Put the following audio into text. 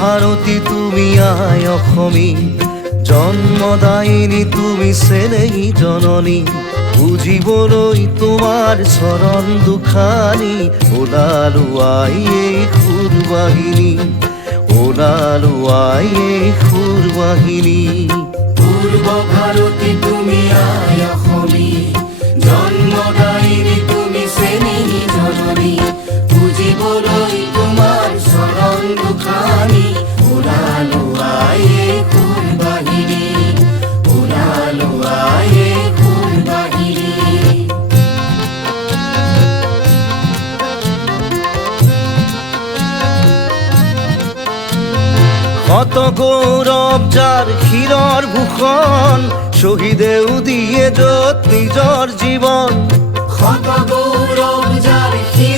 ভারতী তুমি আয় অসমী, জন্মদায়িনী তুমি চেনেহী জননী। বুজিবলৈ তোমাৰ চৰণ দুখানি, ওলালো আই এই সুৰ বাহিনী, ওলালো আই এই সুৰ বাহিনী। পূর্ব ভারতী তুমি আয় অসমী, জন্মদায়িনী তুমি চেনেহী জননী। বুজিবলৈ তোমাৰ চৰণ দুখানি, ওলালো আই এই সুৰ বাহিনী, ওলালো আই এই সুৰ বাহিনী। কত গৌৰৱ যাৰ শিৰৰ ভূষণ, শ্বহীদেও দিয়ে য'ত নিজৰ জীৱন। শত